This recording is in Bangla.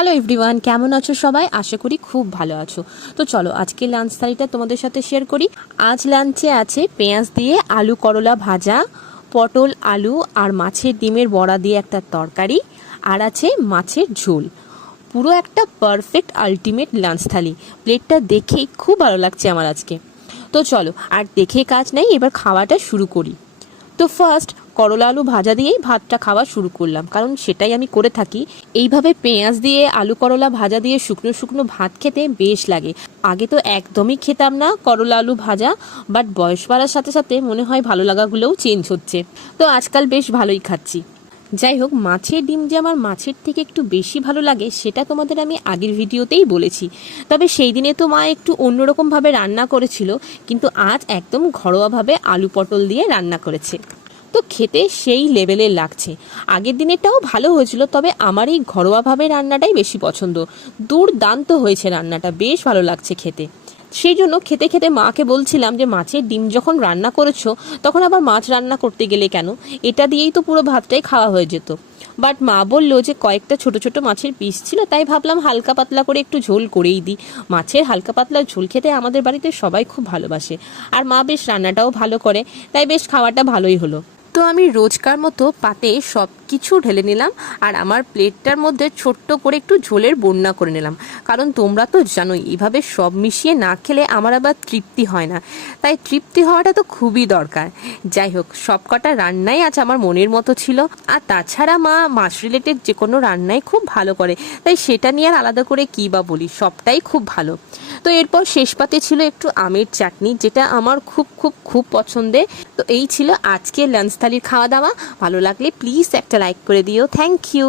হ্যালো এভরিওয়ান, কেমন আছো সবাই? আশা করি খুব ভালো আছো। তো চলো আজকে লাঞ্চ থালিটা তোমাদের সাথে শেয়ার করি। আজ লাঞ্চে আছে পেঁয়াজ দিয়ে আলু করলা ভাজা, পটল আলু আর মাছের ডিমের বড়া দিয়ে একটা তরকারি, আর আছে মাছের ঝোল। পুরো একটা পারফেক্ট আলটিমেট লাঞ্চ থালি। প্লেটটা দেখেই খুব ভালো লাগছে আমার আজকে। তো চলো আর দেখে কাজ নেই, এবার খাওয়াটা শুরু করি। তো ফার্স্ট করলা আলু ভাজা দিয়েই ভাতটা খাওয়া শুরু করলাম, কারণ সেটাই আমি করে থাকি। এইভাবে পেঁয়াজ দিয়ে আলু করলা ভাজা দিয়ে শুকনো শুকনো ভাত খেতে বেশ লাগে। আগে তো একদমই খেতাম না করলা আলু ভাজা, বাট বয়স বাড়ার সাথে সাথে মনে হয় ভালো লাগাগুলোও চেঞ্জ হচ্ছে। তো আজকাল বেশ ভালোই খাচ্ছি। যাই হোক, মাছের ডিম যে আমার মাছের থেকে একটু বেশি ভালো লাগে সেটা তোমাদের আমি আগের ভিডিওতেই বলেছি। তবে সেই দিনে তো মা একটু অন্যরকমভাবে রান্না করেছিল, কিন্তু আজ একদম ঘরোয়াভাবে আলু পটল দিয়ে রান্না করেছে। তো খেতে সেই লেভেলের লাগছে। আগের দিনেরটাও ভালো হয়েছিল, তবে আমার এই ঘরোয়াভাবে রান্নাটাই বেশি পছন্দ। দুর্দান্ত হয়েছে রান্নাটা, বেশ ভালো লাগছে খেতে। সেই জন্য খেতে খেতে মাকে বলছিলাম যে মাছের ডিম যখন রান্না করেছো তখন আবার মাছ রান্না করতে গেলে কেন, এটা দিয়েই তো পুরো ভাতটাই খাওয়া হয়ে যেত। বাট মা বললো যে কয়েকটা ছোট ছোট মাছের পিস ছিল, তাই ভাবলাম হালকা পাতলা করে একটু ঝোল করেই দিই। মাছের হালকা পাতলা ঝোল খেতে আমাদের বাড়িতে সবাই খুব ভালোবাসে, আর মা বেশ রান্নাটাও ভালো করে, তাই বেশ খাওয়াটা ভালোই হলো। তো আমি রোজকার মতো পাতে সব কিছু ঢেলে নিলাম, আর আমার প্লেটটার মধ্যে ছোট্ট করে একটু ঝোলের বন্যা করে নিলাম, কারণ তোমরা তো জানোই এইভাবে সব মিশিয়ে না খেলে আমার আবার তৃপ্তি হয় না, তাই তৃপ্তি হওয়াটা তো খুবই দরকার। যাই হোক, সব কটা রান্নাই আজ আমার মনের মতো ছিল। আর তাছাড়া মা মাছ রিলেটেড যে কোনো রান্নাই খুব ভালো করে, তাই সেটা নিয়ে আর আলাদা করে কী বা বলি, সবটাই খুব ভালো। তো এরপর শেষ পাতে ছিল একটু আমের চাটনি, যেটা আমার খুব খুব খুব পছন্দের। তো এই ছিল আজকে লাঞ্চ থালির খাওয়া দাওয়া। ভালো লাগলে প্লিজ একটা লাইক করে দিও। Thank you.